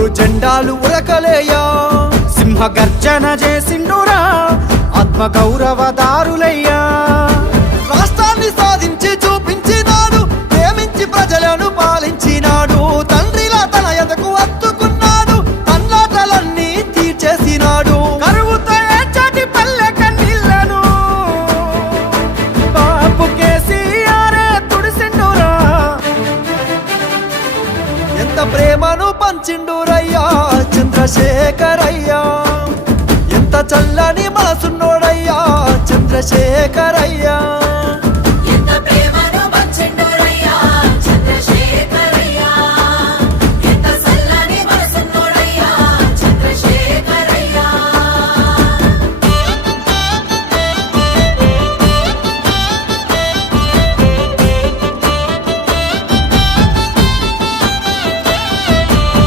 మూడు జెండాలు ఉరకలేయా? సింహ గర్జన చేసిండురా ఆత్మ గౌరవదారులయ్యా రాష్ట్రాన్ని సాధించి చూపించినాడు ప్రేమించి ప్రజలను పాలించినాడు తండ్రిలా తన ఎదకు అత్తుకున్నాడు తన్నాటలన్నీ తీర్చేసినాడు. కరువుతో ఏడ్చటి పల్లె కన్నీళ్ళను బాపు కేసీఆరే తుడిసిండురా. ఎంత ప్రేమను పంచిండు చంద్రశేఖరయ్యా. ఎంత చల్లని మనసున్నోడయ్యా చంద్రశేఖరయ్యా.